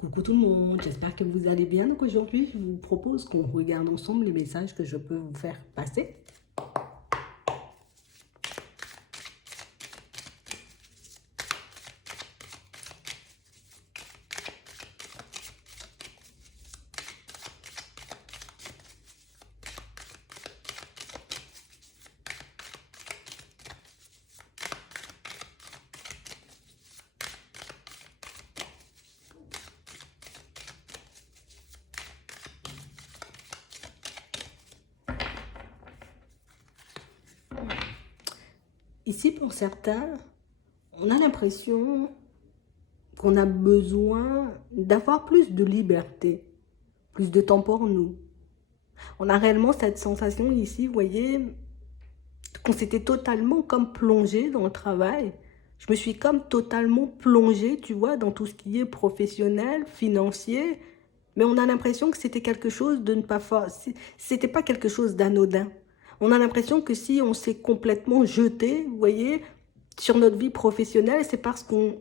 Coucou tout le monde, j'espère que vous allez bien. Donc aujourd'hui, je vous propose qu'on regarde ensemble les messages que je peux vous faire passer. Ici, pour certains, on a l'impression qu'on a besoin d'avoir plus de liberté, plus de temps pour nous. On a réellement cette sensation ici, vous voyez, qu'on s'était totalement comme plongé dans le travail. Je me suis comme totalement plongée, tu vois, dans tout ce qui est professionnel, financier. Mais on a l'impression que c'était quelque chose de ne pas fort. C'était pas quelque chose d'anodin. On a l'impression que si on s'est complètement jeté, vous voyez, sur notre vie professionnelle, c'est parce qu'on...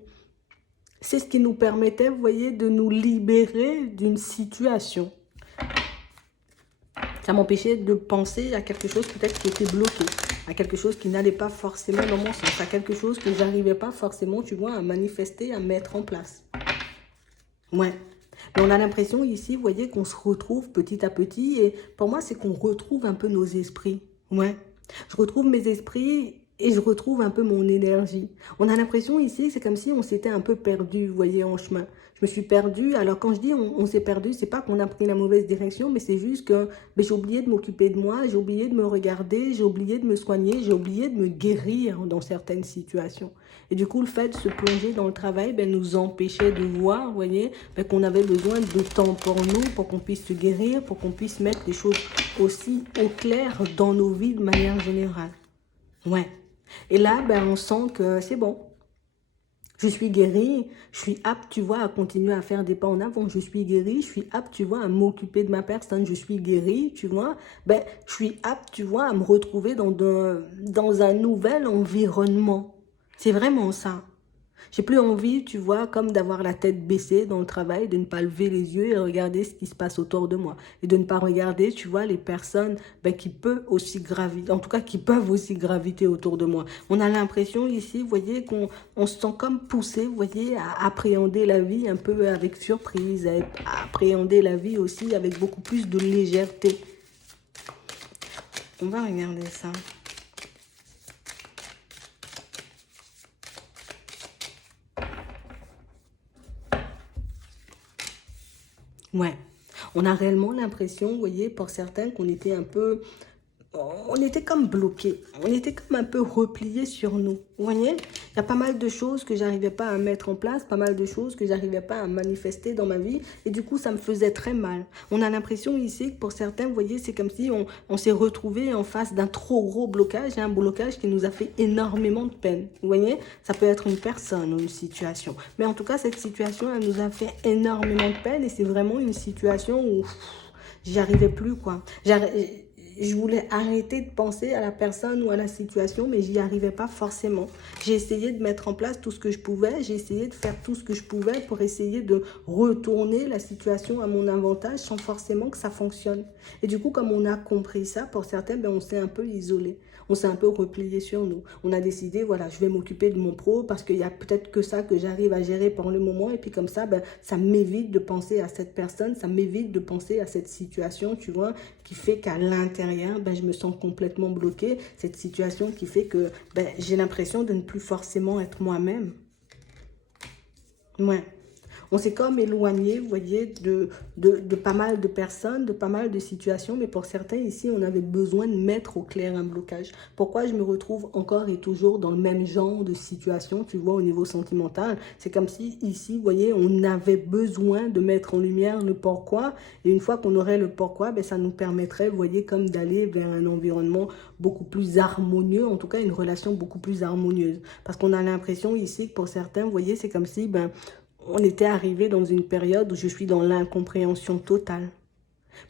C'est ce qui nous permettait, vous voyez, de nous libérer d'une situation. Ça m'empêchait de penser à quelque chose peut-être qui était bloqué, à quelque chose qui n'allait pas forcément dans mon sens, à quelque chose que j'arrivais pas forcément, tu vois, à manifester, à mettre en place. Ouais. Mais on a l'impression ici, vous voyez, qu'on se retrouve petit à petit. Et pour moi, c'est qu'on retrouve un peu nos esprits. Ouais. Je retrouve mes esprits et je retrouve un peu mon énergie. On a l'impression ici, c'est comme si on s'était un peu perdu, vous voyez, en chemin. Je me suis perdue. Alors quand je dis on s'est perdu, c'est pas qu'on a pris la mauvaise direction, mais c'est juste que ben, j'ai oublié de m'occuper de moi, j'ai oublié de me regarder, j'ai oublié de me soigner, j'ai oublié de me guérir dans certaines situations. Et du coup, le fait de se plonger dans le travail ben, nous empêchait de voir, vous voyez, ben, qu'on avait besoin de temps pour nous, pour qu'on puisse se guérir, pour qu'on puisse mettre les choses aussi au clair dans nos vies de manière générale. Ouais. Et là, ben, on sent que c'est bon. Je suis guérie, je suis apte, tu vois, à continuer à faire des pas en avant. Je suis guérie, je suis apte, tu vois, à m'occuper de ma personne. Je suis guérie, tu vois. Ben, je suis apte, tu vois, à me retrouver dans un nouvel environnement. C'est vraiment ça. J'ai plus envie, tu vois, comme d'avoir la tête baissée dans le travail, de ne pas lever les yeux et regarder ce qui se passe autour de moi. Et de ne pas regarder, tu vois, les personnes ben, qui peuvent aussi graviter, en tout cas qui peuvent aussi graviter autour de moi. On a l'impression ici, vous voyez, qu'on se sent comme poussé, vous voyez, à appréhender la vie un peu avec surprise, à appréhender la vie aussi avec beaucoup plus de légèreté. On va regarder ça. Ouais, on a réellement l'impression, vous voyez, pour certains, qu'on était un peu... On était comme bloqués, on était comme un peu repliés sur nous. Vous voyez, il y a pas mal de choses que j'arrivais pas à mettre en place, pas mal de choses que j'arrivais pas à manifester dans ma vie. Et du coup, ça me faisait très mal. On a l'impression ici que pour certains, vous voyez, c'est comme si on s'est retrouvé en face d'un trop gros blocage, un blocage qui nous a fait énormément de peine. Vous voyez, ça peut être une personne ou une situation. Mais en tout cas, cette situation, elle nous a fait énormément de peine et c'est vraiment une situation où j'y arrivais plus, quoi. Je voulais arrêter de penser à la personne ou à la situation, mais j'y arrivais pas forcément. J'ai essayé de mettre en place tout ce que je pouvais, j'ai essayé de faire tout ce que je pouvais pour essayer de retourner la situation à mon avantage sans forcément que ça fonctionne. Et du coup, comme on a compris ça, pour certains, ben, on s'est un peu isolé. On s'est un peu replié sur nous. On a décidé, voilà, je vais m'occuper de mon pro parce qu'il y a peut-être que ça que j'arrive à gérer pour le moment. Et puis comme ça, ben, ça m'évite de penser à cette personne, ça m'évite de penser à cette situation, tu vois, qui fait qu'à l'intérieur, ben, je me sens complètement bloquée. Cette situation qui fait que ben, j'ai l'impression de ne plus forcément être moi-même. Ouais. On s'est comme éloigné, vous voyez, de pas mal de personnes, de pas mal de situations, mais pour certains ici, on avait besoin de mettre au clair un blocage. Pourquoi je me retrouve encore et toujours dans le même genre de situation, tu vois, au niveau sentimental? C'est comme si ici, vous voyez, on avait besoin de mettre en lumière le pourquoi, et une fois qu'on aurait le pourquoi, ben, ça nous permettrait, vous voyez, comme d'aller vers un environnement beaucoup plus harmonieux, en tout cas une relation beaucoup plus harmonieuse. Parce qu'on a l'impression ici que pour certains, vous voyez, c'est comme si, ben, on était arrivé dans une période où je suis dans l'incompréhension totale.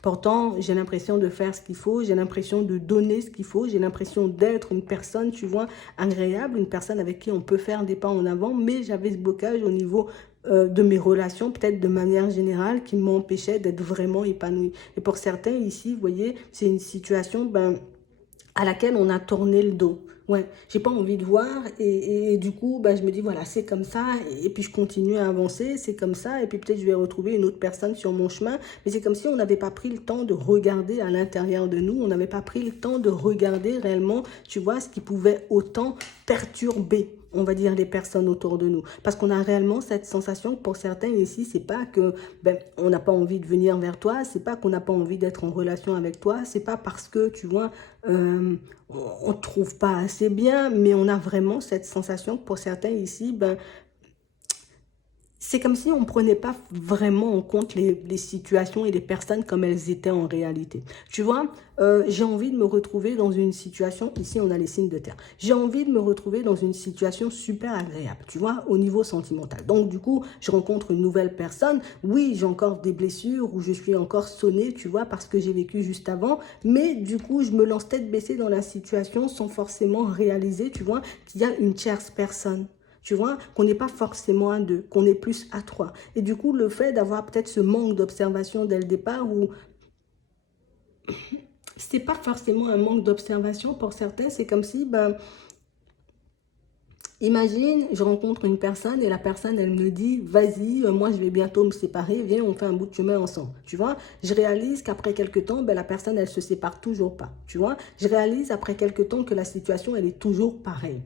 Pourtant, j'ai l'impression de faire ce qu'il faut, j'ai l'impression de donner ce qu'il faut, j'ai l'impression d'être une personne, tu vois, agréable, une personne avec qui on peut faire des pas en avant, mais j'avais ce blocage au niveau de mes relations, peut-être de manière générale, qui m'empêchait d'être vraiment épanouie. Et pour certains ici, vous voyez, c'est une situation à laquelle on a tourné le dos. Ouais, j'ai pas envie de voir et du coup, je me dis, voilà, c'est comme ça et puis je continue à avancer, c'est comme ça et puis peut-être je vais retrouver une autre personne sur mon chemin, mais c'est comme si on n'avait pas pris le temps de regarder à l'intérieur de nous, on n'avait pas pris le temps de regarder réellement, tu vois, ce qui pouvait autant perturber, on va dire, les personnes autour de nous. Parce qu'on a réellement cette sensation que pour certains ici, c'est pas que on n'a pas envie de venir vers toi, c'est pas qu'on n'a pas envie d'être en relation avec toi, c'est pas parce que, tu vois, on ne trouve pas assez bien, mais on a vraiment cette sensation que pour certains ici, c'est comme si on ne prenait pas vraiment en compte les situations et les personnes comme elles étaient en réalité. Tu vois, j'ai envie de me retrouver dans une situation, ici on a les signes de terre, j'ai envie de me retrouver dans une situation super agréable, tu vois, au niveau sentimental. Donc du coup, je rencontre une nouvelle personne, oui, j'ai encore des blessures ou je suis encore sonnée, tu vois, parce que j'ai vécu juste avant, mais du coup, je me lance tête baissée dans la situation sans forcément réaliser, tu vois, qu'il y a une tierce personne. Tu vois, qu'on n'est pas forcément à deux, qu'on est plus à trois. Et du coup, le fait d'avoir peut-être ce manque d'observation dès le départ, où c'est pas forcément un manque d'observation pour certains, c'est comme si, imagine, je rencontre une personne et la personne, elle me dit, vas-y, moi je vais bientôt me séparer, viens, on fait un bout de chemin ensemble. Tu vois, je réalise qu'après quelques temps, la personne, elle se sépare toujours pas. Tu vois, je réalise après quelques temps que la situation, elle est toujours pareille.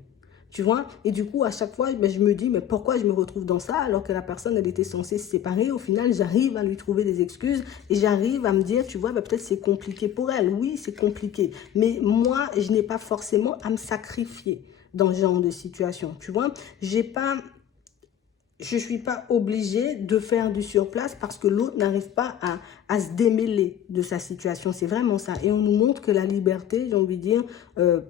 Tu vois, et du coup, à chaque fois, je me dis, mais pourquoi je me retrouve dans ça alors que la personne, elle était censée se séparer. Au final, j'arrive à lui trouver des excuses et j'arrive à me dire, tu vois, peut-être c'est compliqué pour elle. Oui, c'est compliqué. Mais moi, je n'ai pas forcément à me sacrifier dans ce genre de situation. Tu vois, je ne suis pas obligée de faire du surplace parce que l'autre n'arrive pas à se démêler de sa situation. C'est vraiment ça. Et on nous montre que la liberté, j'ai envie de dire,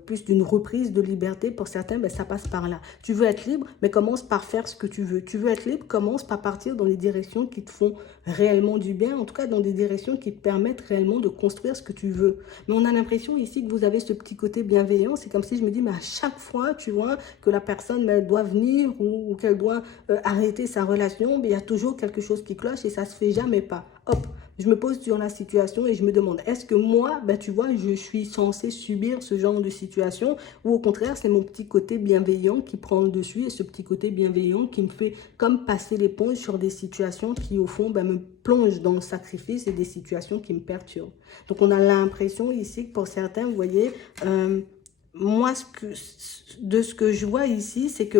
plus d'une reprise de liberté, pour certains, ça passe par là. Tu veux être libre, mais commence par faire ce que tu veux. Tu veux être libre, commence par partir dans les directions qui te font réellement du bien, en tout cas dans des directions qui te permettent réellement de construire ce que tu veux. Mais on a l'impression ici que vous avez ce petit côté bienveillant. C'est comme si je me dis, mais à chaque fois, tu vois, que la personne elle doit venir ou qu'elle doit arrêter sa relation, il y a toujours quelque chose qui cloche et ça se fait jamais pas. Hop, je me pose sur la situation et je me demande, est-ce que moi, tu vois, je suis censée subir ce genre de situation ou au contraire, c'est mon petit côté bienveillant qui prend le dessus et ce petit côté bienveillant qui me fait comme passer l'éponge sur des situations qui, au fond, me plongent dans le sacrifice et des situations qui me perturbent. Donc, on a l'impression ici que pour certains, vous voyez, moi, de ce que je vois ici, c'est que,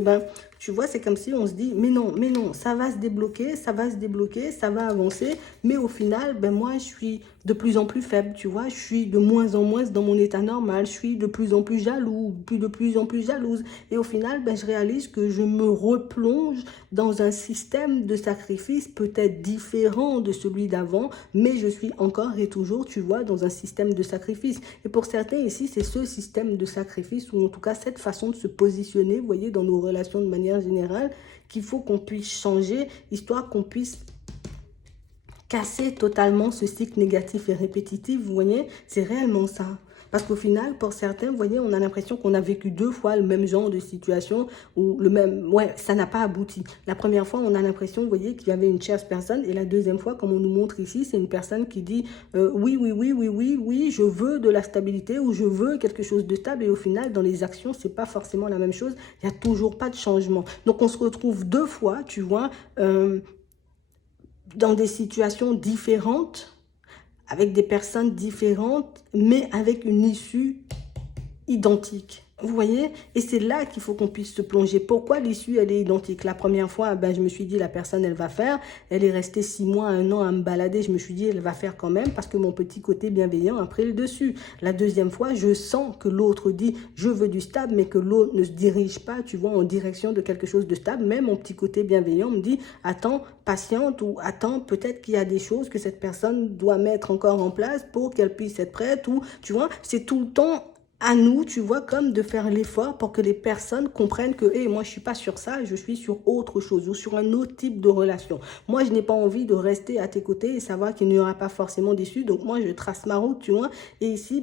tu vois, c'est comme si on se dit, mais non, ça va se débloquer, ça va avancer. Mais au final, moi, je suis de plus en plus faible, tu vois. Je suis de moins en moins dans mon état normal. Je suis de plus en plus jaloux, puis de plus en plus jalouse. Et au final, je réalise que je me replonge dans un système de sacrifice peut-être différent de celui d'avant, mais je suis encore et toujours, tu vois, dans un système de sacrifice. Et pour certains ici, c'est ce système de sacrifice, ou en tout cas cette façon de se positionner, vous voyez, dans nos relations de manière générale, qu'il faut qu'on puisse changer, histoire qu'on puisse casser totalement ce cycle négatif et répétitif, vous voyez, c'est réellement ça. Parce qu'au final, pour certains, vous voyez, on a l'impression qu'on a vécu 2 fois le même genre de situation ou le même... Ouais, ça n'a pas abouti. La première fois, on a l'impression, vous voyez, qu'il y avait une tierce personne. Et la deuxième fois, comme on nous montre ici, c'est une personne qui dit oui, je veux de la stabilité ou je veux quelque chose de stable. Et au final, dans les actions, c'est pas forcément la même chose. Il n'y a toujours pas de changement. Donc, on se retrouve 2 fois, tu vois, dans des situations différentes, avec des personnes différentes, mais avec une issue identique. Vous voyez? Et c'est là qu'il faut qu'on puisse se plonger. Pourquoi l'issue, elle est identique? La première fois, je me suis dit, la personne, elle va faire. Elle est restée 6 mois, 1 an à me balader. Je me suis dit, elle va faire quand même parce que mon petit côté bienveillant a pris le dessus. La deuxième fois, je sens que l'autre dit, je veux du stable, mais que l'autre ne se dirige pas, tu vois, en direction de quelque chose de stable. Même mon petit côté bienveillant me dit, attends, patiente ou attends, peut-être qu'il y a des choses que cette personne doit mettre encore en place pour qu'elle puisse être prête ou, tu vois, c'est tout le temps à nous, tu vois, comme de faire l'effort pour que les personnes comprennent que, hey, moi, je suis pas sur ça, je suis sur autre chose ou sur un autre type de relation. Moi, je n'ai pas envie de rester à tes côtés et savoir qu'il n'y aura pas forcément d'issue. Donc, moi, je trace ma route, tu vois. Et ici,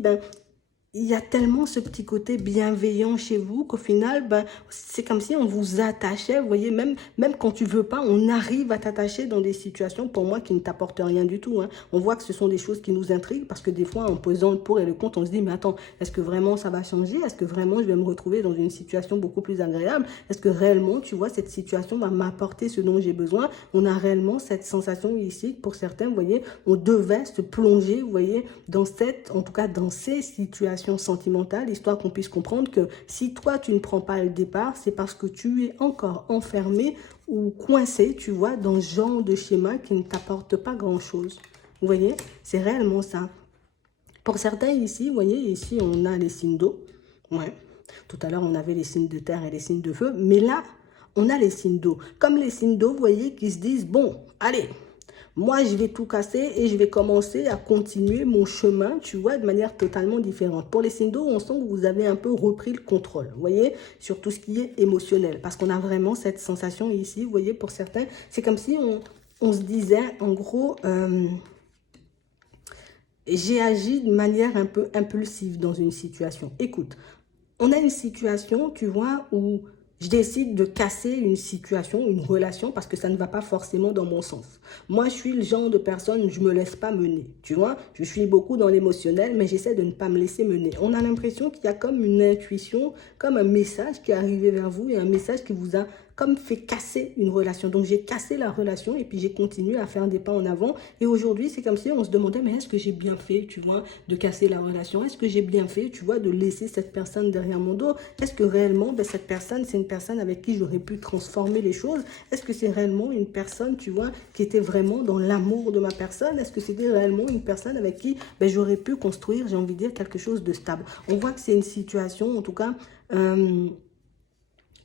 il y a tellement ce petit côté bienveillant chez vous qu'au final, ben, c'est comme si on vous attachait, vous voyez, même quand tu veux pas, on arrive à t'attacher dans des situations, pour moi, qui ne t'apportent rien du tout. Hein. On voit que ce sont des choses qui nous intriguent parce que des fois, en pesant le pour et le contre, on se dit, mais attends, est-ce que vraiment ça va changer? Est-ce que vraiment je vais me retrouver dans une situation beaucoup plus agréable? Est-ce que réellement, tu vois, cette situation va m'apporter ce dont j'ai besoin? On a réellement cette sensation ici, pour certains, vous voyez, on devait se plonger, vous voyez, dans cette, en tout cas dans ces situations sentimentale, histoire qu'on puisse comprendre que si toi tu ne prends pas le départ, c'est parce que tu es encore enfermé ou coincé, tu vois, dans ce genre de schéma qui ne t'apporte pas grand-chose. Vous voyez, c'est réellement ça. Pour certains ici, vous voyez, ici on a les signes d'eau. Ouais. Tout à l'heure on avait les signes de terre et les signes de feu, mais là on a les signes d'eau. Comme les signes d'eau, vous voyez, qui se disent, bon, allez, moi, je vais tout casser et je vais commencer à continuer mon chemin, tu vois, de manière totalement différente. Pour les signes d'eau, on sent que vous avez un peu repris le contrôle, vous voyez, sur tout ce qui est émotionnel. Parce qu'on a vraiment cette sensation ici, vous voyez, pour certains, c'est comme si on se disait, en gros, j'ai agi de manière un peu impulsive dans une situation. Écoute, on a une situation, tu vois, où je décide de casser une situation, une relation, parce que ça ne va pas forcément dans mon sens. Moi, je suis le genre de personne, je ne me laisse pas mener, tu vois. Je suis beaucoup dans l'émotionnel, mais j'essaie de ne pas me laisser mener. On a l'impression qu'il y a comme une intuition, comme un message qui est arrivé vers vous et un message qui vous a comme fait casser une relation. Donc, j'ai cassé la relation et puis j'ai continué à faire des pas en avant. Et aujourd'hui, c'est comme si on se demandait, mais est-ce que j'ai bien fait, tu vois, de casser la relation? Est-ce que j'ai bien fait, tu vois, de laisser cette personne derrière mon dos? Est-ce que réellement, ben, cette personne, c'est une personne avec qui j'aurais pu transformer les choses? Est-ce que c'est réellement une personne, tu vois, qui était vraiment dans l'amour de ma personne? Est-ce que c'était réellement une personne avec qui ben, j'aurais pu construire, j'ai envie de dire, quelque chose de stable? On voit que c'est une situation, en tout cas...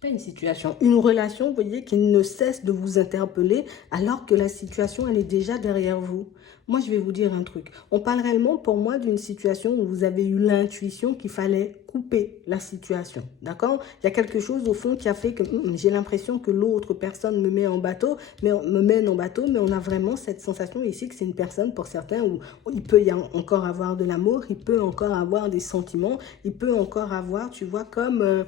pas une situation, une relation, vous voyez, qui ne cesse de vous interpeller alors que la situation, elle est déjà derrière vous. Moi, je vais vous dire un truc. On parle réellement pour moi d'une situation où vous avez eu l'intuition qu'il fallait couper la situation. D'accord? Il y a quelque chose au fond qui a fait que j'ai l'impression que l'autre personne me met en bateau, mais me mène en bateau, mais on a vraiment cette sensation ici que c'est une personne pour certains où il peut y encore avoir de l'amour, il peut encore avoir des sentiments, il peut encore avoir, tu vois, comme...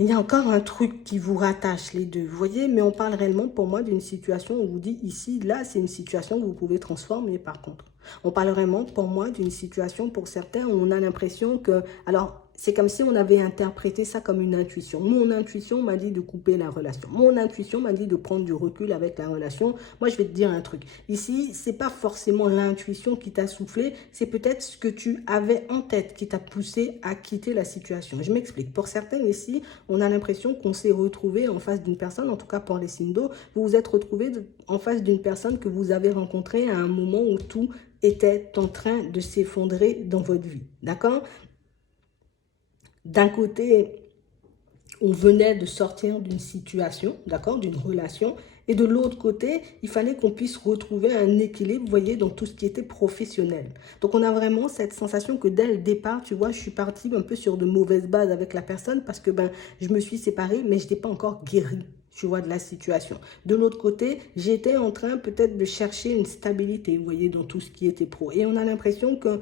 il y a encore un truc qui vous rattache les deux, vous voyez, mais on parle réellement pour moi d'une situation où on vous dit ici, là, c'est une situation que vous pouvez transformer par contre. On parle vraiment pour moi d'une situation pour certains où on a l'impression que, alors c'est comme si on avait interprété ça comme une intuition. Mon intuition m'a dit de couper la relation. Mon intuition m'a dit de prendre du recul avec la relation. Moi, je vais te dire un truc. Ici, c'est pas forcément l'intuition qui t'a soufflé, c'est peut-être ce que tu avais en tête qui t'a poussé à quitter la situation. Je m'explique. Pour certains ici, on a l'impression qu'on s'est retrouvé en face d'une personne, en tout cas pour les signes d'eau, vous vous êtes retrouvé en face d'une personne que vous avez rencontrée à un moment où tout était en train de s'effondrer dans votre vie. D'accord? D'un côté, on venait de sortir d'une situation, d'accord, d'une relation, et de l'autre côté, il fallait qu'on puisse retrouver un équilibre, vous voyez, dans tout ce qui était professionnel. Donc, on a vraiment cette sensation que dès le départ, tu vois, je suis partie un peu sur de mauvaises bases avec la personne parce que ben, je me suis séparée, mais je n'étais pas encore guérie, tu vois, de la situation. De l'autre côté, j'étais en train peut-être de chercher une stabilité, vous voyez, dans tout ce qui était pro. Et on a l'impression que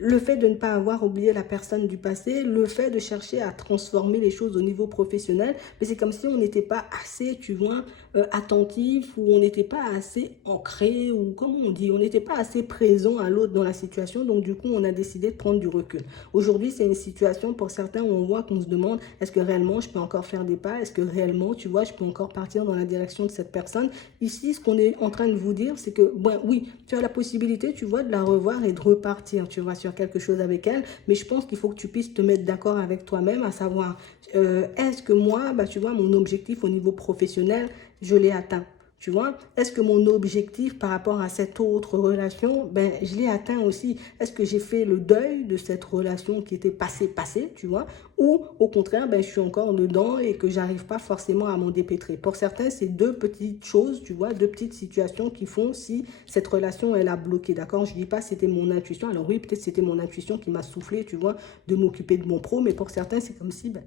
le fait de ne pas avoir oublié la personne du passé, le fait de chercher à transformer les choses au niveau professionnel, mais c'est comme si on n'était pas assez, tu vois, attentif, ou on n'était pas assez ancré, ou comment on dit, on n'était pas assez présent à l'autre dans la situation, donc du coup on a décidé de prendre du recul. Aujourd'hui c'est une situation pour certains où on voit qu'on se demande, est-ce que réellement je peux encore faire des pas, est-ce que réellement, tu vois, je peux encore partir dans la direction de cette personne. Ici, ce qu'on est en train de vous dire, c'est que, bon, oui, tu as la possibilité, tu vois, de la revoir et de repartir, tu vois, sur quelque chose avec elle, mais je pense qu'il faut que tu puisses te mettre d'accord avec toi-même, à savoir, est-ce que moi, bah, tu vois, mon objectif au niveau professionnel, je l'ai atteint? Tu vois, est-ce que mon objectif par rapport à cette autre relation, ben, je l'ai atteint aussi? Est-ce que j'ai fait le deuil de cette relation qui était passée, tu vois? Ou au contraire, ben, je suis encore dedans et que j'arrive pas forcément à m'en dépêtrer. Pour certains, c'est deux petites choses, tu vois, deux petites situations qui font si cette relation, elle a bloqué, d'accord? Je dis pas c'était mon intuition. Alors oui, peut-être c'était mon intuition qui m'a soufflé, tu vois, de m'occuper de mon pro, mais pour certains, c'est comme si, ben,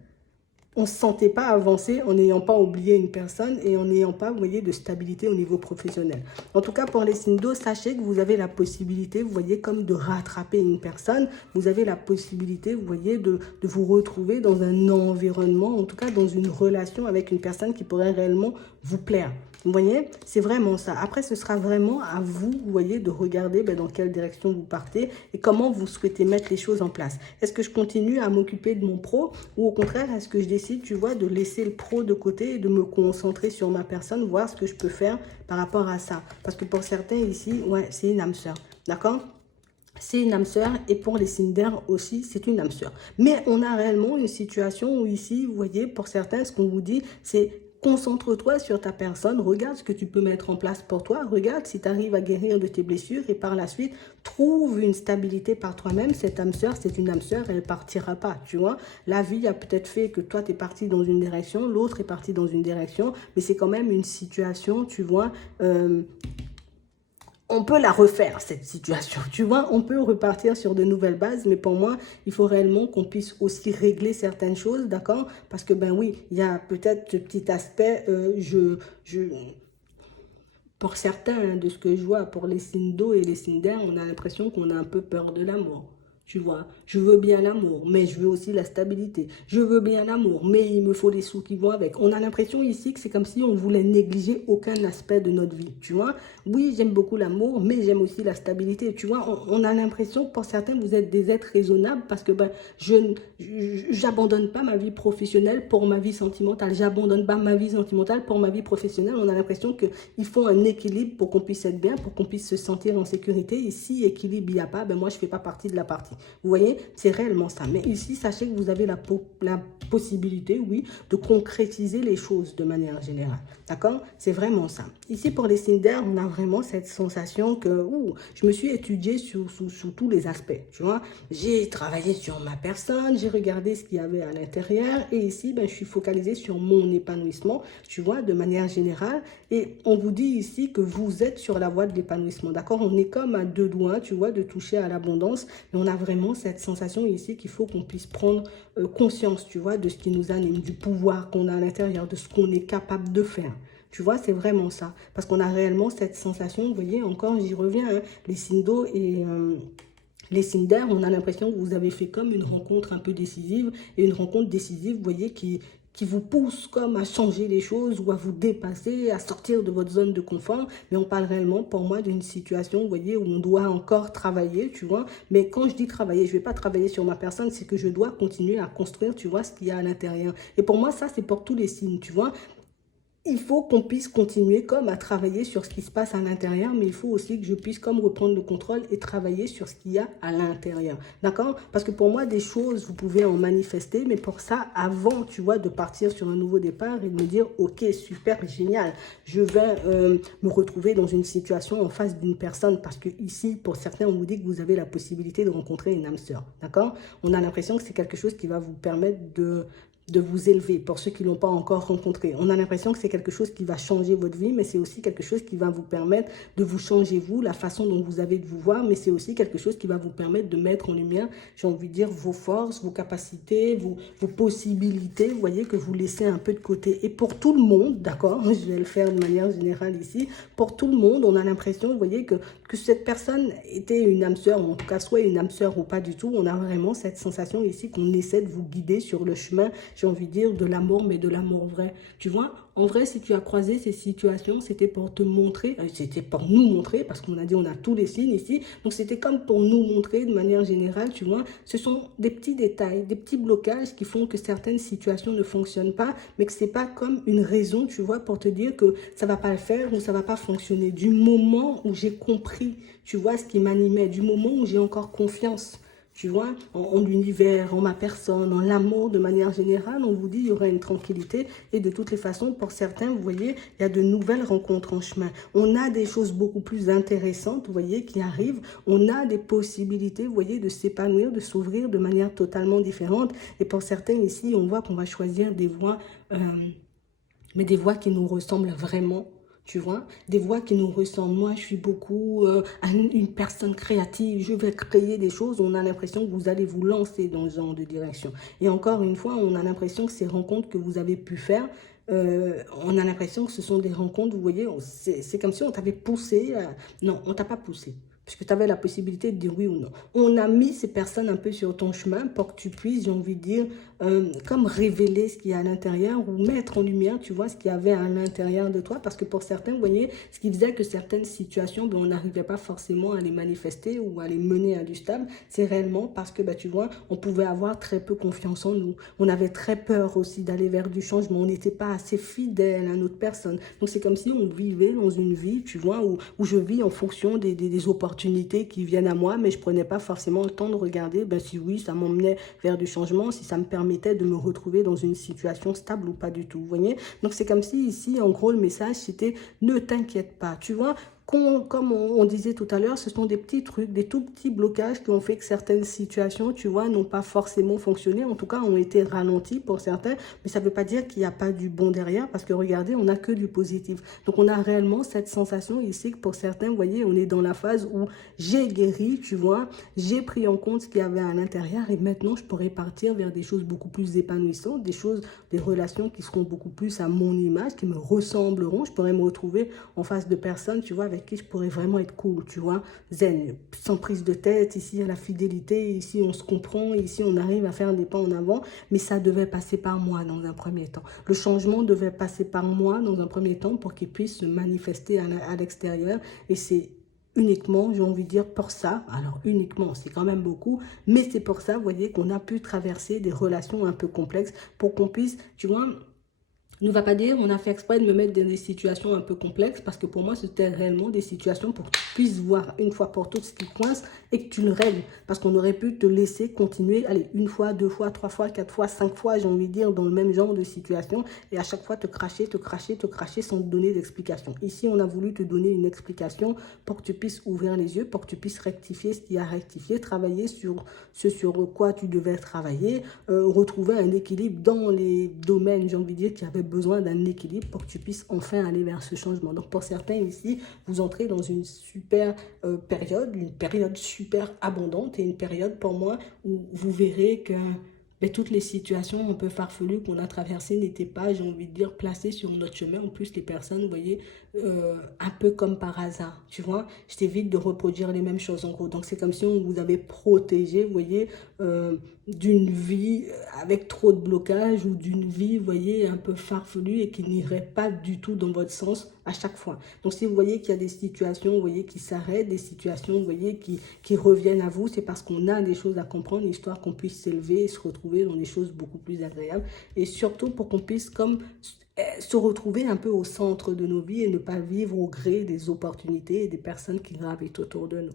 on ne se sentait pas avancer en n'ayant pas oublié une personne et en n'ayant pas, vous voyez, de stabilité au niveau professionnel. En tout cas, pour les signes d'eau, sachez que vous avez la possibilité, vous voyez, comme de rattraper une personne. Vous avez la possibilité, vous voyez, de vous retrouver dans un environnement, en tout cas dans une relation avec une personne qui pourrait réellement vous plaire. Vous voyez, c'est vraiment ça. Après, ce sera vraiment à vous, vous voyez, de regarder dans quelle direction vous partez et comment vous souhaitez mettre les choses en place. Est-ce que je continue à m'occuper de mon pro ou au contraire, est-ce que je décide, tu vois, de laisser le pro de côté et de me concentrer sur ma personne, voir ce que je peux faire par rapport à ça. Parce que pour certains ici, ouais, c'est une âme sœur. D'accord ? C'est une âme sœur et pour les signes d'air aussi, c'est une âme sœur. Mais on a réellement une situation où ici, vous voyez, pour certains, ce qu'on vous dit, c'est concentre-toi sur ta personne, regarde ce que tu peux mettre en place pour toi, regarde si tu arrives à guérir de tes blessures et par la suite, trouve une stabilité par toi-même. Cette âme sœur, c'est une âme sœur, elle ne partira pas, tu vois. La vie a peut-être fait que toi, tu es parti dans une direction, l'autre est parti dans une direction, mais c'est quand même une situation, tu vois, on peut la refaire, cette situation, tu vois, on peut repartir sur de nouvelles bases, mais pour moi, il faut réellement qu'on puisse aussi régler certaines choses, d'accord? Parce que, ben oui, il y a peut-être ce petit aspect, pour certains, hein, de ce que je vois, pour les signes d'eau et les signes d'air, on a l'impression qu'on a un peu peur de l'amour. Tu vois, je veux bien l'amour, mais je veux aussi la stabilité. Je veux bien l'amour, mais il me faut les sous qui vont avec. On a l'impression ici que c'est comme si on voulait négliger aucun aspect de notre vie, tu vois. Oui, j'aime beaucoup l'amour, mais j'aime aussi la stabilité, tu vois. On a l'impression, pour certains, vous êtes des êtres raisonnables parce que ben, j'abandonne pas ma vie professionnelle pour ma vie sentimentale. J'abandonne pas ma vie sentimentale pour ma vie professionnelle. On a l'impression qu'il faut un équilibre pour qu'on puisse être bien, pour qu'on puisse se sentir en sécurité. Et si équilibre il n'y a pas, ben moi, je ne fais pas partie de la partie. Vous voyez, c'est réellement ça. Mais ici, sachez que vous avez la possibilité, oui, de concrétiser les choses de manière générale. D'accord? C'est vraiment ça. Ici, pour les signes d'air, on a vraiment cette sensation que je me suis étudiée sous tous les aspects. Tu vois, j'ai travaillé sur ma personne, j'ai regardé ce qu'il y avait à l'intérieur. Et ici, ben, je suis focalisée sur mon épanouissement, tu vois, de manière générale. Et on vous dit ici que vous êtes sur la voie de l'épanouissement. D'accord? On est comme à deux doigts, tu vois, de toucher à l'abondance. Mais on a vraiment cette sensation ici qu'il faut qu'on puisse prendre conscience, tu vois, de ce qui nous anime, du pouvoir qu'on a à l'intérieur, de ce qu'on est capable de faire. Tu vois, c'est vraiment ça. Parce qu'on a réellement cette sensation, vous voyez, encore, j'y reviens, hein, les signes d'eau et les signes d'air, on a l'impression que vous avez fait comme une rencontre un peu décisive. Et une rencontre décisive, vous voyez, qui vous pousse comme à changer les choses ou à vous dépasser, à sortir de votre zone de confort. Mais on parle réellement, pour moi, d'une situation, vous voyez, où on doit encore travailler, tu vois. Mais quand je dis travailler, je ne vais pas travailler sur ma personne, c'est que je dois continuer à construire, tu vois, ce qu'il y a à l'intérieur. Et pour moi, ça, c'est pour tous les signes, tu vois. Il faut qu'on puisse continuer comme à travailler sur ce qui se passe à l'intérieur, mais il faut aussi que je puisse comme reprendre le contrôle et travailler sur ce qu'il y a à l'intérieur. D'accord? Parce que pour moi, des choses, vous pouvez en manifester, mais pour ça, avant, tu vois, de partir sur un nouveau départ et de me dire, ok, super, génial, je vais me retrouver dans une situation en face d'une personne, parce que ici, pour certains, on vous dit que vous avez la possibilité de rencontrer une âme sœur. D'accord? On a l'impression que c'est quelque chose qui va vous permettre de vous élever, pour ceux qui ne l'ont pas encore rencontré. On a l'impression que c'est quelque chose qui va changer votre vie, mais c'est aussi quelque chose qui va vous permettre de vous changer vous, la façon dont vous avez de vous voir, mais c'est aussi quelque chose qui va vous permettre de mettre en lumière, j'ai envie de dire, vos forces, vos capacités, vos possibilités, vous voyez, que vous laissez un peu de côté. Et pour tout le monde, d'accord, je vais le faire de manière générale ici, pour tout le monde, on a l'impression, vous voyez, que cette personne était une âme sœur, ou en tout cas soit une âme sœur ou pas du tout. On a vraiment cette sensation ici qu'on essaie de vous guider sur le chemin, j'ai envie de dire, de l'amour, mais de l'amour vrai. Tu vois, en vrai, si tu as croisé ces situations, c'était pour te montrer, c'était pour nous montrer, parce qu'on a dit on a tous les signes ici, donc c'était comme pour nous montrer de manière générale, tu vois, ce sont des petits détails, des petits blocages qui font que certaines situations ne fonctionnent pas, mais que c'est pas comme une raison, tu vois, pour te dire que ça va pas le faire ou ça va pas fonctionner. Du moment où j'ai compris, tu vois, ce qui m'animait, du moment où j'ai encore confiance, tu vois, en l'univers, en ma personne, en l'amour de manière générale, on vous dit il y aura une tranquillité. Et de toutes les façons, pour certains, vous voyez, il y a de nouvelles rencontres en chemin. On a des choses beaucoup plus intéressantes, vous voyez, qui arrivent. On a des possibilités, vous voyez, de s'épanouir, de s'ouvrir de manière totalement différente. Et pour certains ici, on voit qu'on va choisir des voies, mais des voies qui nous ressemblent vraiment. Tu vois, des voix qui nous ressemblent. Moi, je suis beaucoup une personne créative. Je vais créer des choses. On a l'impression que vous allez vous lancer dans ce genre de direction. Et encore une fois, on a l'impression que ces rencontres que vous avez pu faire, on a l'impression que ce sont des rencontres, vous voyez, c'est comme si on t'avait poussé. Non, on t'a pas poussé. Puisque tu avais la possibilité de dire oui ou non. On a mis ces personnes un peu sur ton chemin pour que tu puisses, j'ai envie de dire, comme révéler ce qu'il y a à l'intérieur ou mettre en lumière, tu vois, ce qu'il y avait à l'intérieur de toi. Parce que pour certains, vous voyez, ce qui faisait que certaines situations, ben, on n'arrivait pas forcément à les manifester ou à les mener à du stable, c'est réellement parce que, ben, tu vois, on pouvait avoir très peu confiance en nous. On avait très peur aussi d'aller vers du changement. On n'était pas assez fidèle à notre personne. Donc, c'est comme si on vivait dans une vie, tu vois, où je vis en fonction des opportunités qui viennent à moi, mais je prenais pas forcément le temps de regarder ben, si oui, ça m'emmenait vers du changement, si ça me permettait de me retrouver dans une situation stable ou pas du tout, vous voyez. Donc c'est comme si ici, en gros, le message, c'était ne t'inquiète pas, tu vois. Comme on disait tout à l'heure, ce sont des petits trucs, des tout petits blocages qui ont fait que certaines situations, tu vois, n'ont pas forcément fonctionné, en tout cas ont été ralenties pour certains, mais ça ne veut pas dire qu'il n'y a pas du bon derrière, parce que regardez, on n'a que du positif. Donc on a réellement cette sensation ici que pour certains, vous voyez, on est dans la phase où j'ai guéri, tu vois, j'ai pris en compte ce qu'il y avait à l'intérieur et maintenant je pourrais partir vers des choses beaucoup plus épanouissantes, des choses, des relations qui seront beaucoup plus à mon image, qui me ressembleront. Je pourrais me retrouver en face de personnes, tu vois, avec qui je pourrais vraiment être cool, tu vois, zen, sans prise de tête. Ici, il y a la fidélité, ici, on se comprend, ici, on arrive à faire des pas en avant, mais ça devait passer par moi dans un premier temps. Le changement devait passer par moi dans un premier temps pour qu'il puisse se manifester à l'extérieur et c'est uniquement, j'ai envie de dire, pour ça, alors uniquement, c'est quand même beaucoup, mais c'est pour ça, vous voyez, qu'on a pu traverser des relations un peu complexes pour qu'on puisse, tu vois, ne va pas dire, on a fait exprès de me mettre dans des situations un peu complexes parce que pour moi, c'était réellement des situations pour que tu puisses voir une fois pour toutes ce qui coince et que tu le règles. Parce qu'on aurait pu te laisser continuer, allez, une fois, deux fois, trois fois, quatre fois, cinq fois, j'ai envie de dire, dans le même genre de situation et à chaque fois te cracher, te cracher, te cracher sans te donner d'explication. Ici, on a voulu te donner une explication pour que tu puisses ouvrir les yeux, pour que tu puisses rectifier ce qui a rectifié, travailler sur ce sur quoi tu devais travailler, retrouver un équilibre dans les domaines, j'ai envie de dire, qui avaient besoin d'un équilibre pour que tu puisses enfin aller vers ce changement. Donc pour certains ici, vous entrez dans une super période, une période super abondante et une période pour moi où vous verrez que mais toutes les situations un peu farfelues qu'on a traversées n'étaient pas, j'ai envie de dire, placées sur notre chemin. En plus, les personnes, vous voyez, un peu comme par hasard, tu vois. Je t'évite de reproduire les mêmes choses en gros. Donc, c'est comme si on vous avait protégé, vous voyez, d'une vie avec trop de blocages ou d'une vie, vous voyez, un peu farfelue et qui n'irait pas du tout dans votre sens à chaque fois. Donc, si vous voyez qu'il y a des situations, vous voyez, qui s'arrêtent, des situations, vous voyez, qui reviennent à vous, c'est parce qu'on a des choses à comprendre, histoire qu'on puisse s'élever et se retrouver dans des choses beaucoup plus agréables. Et surtout pour qu'on puisse comme se retrouver un peu au centre de nos vies et ne pas vivre au gré des opportunités et des personnes qui gravitent autour de nous.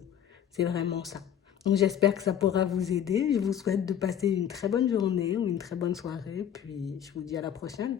C'est vraiment ça. Donc j'espère que ça pourra vous aider. Je vous souhaite de passer une très bonne journée ou une très bonne soirée. Puis je vous dis à la prochaine.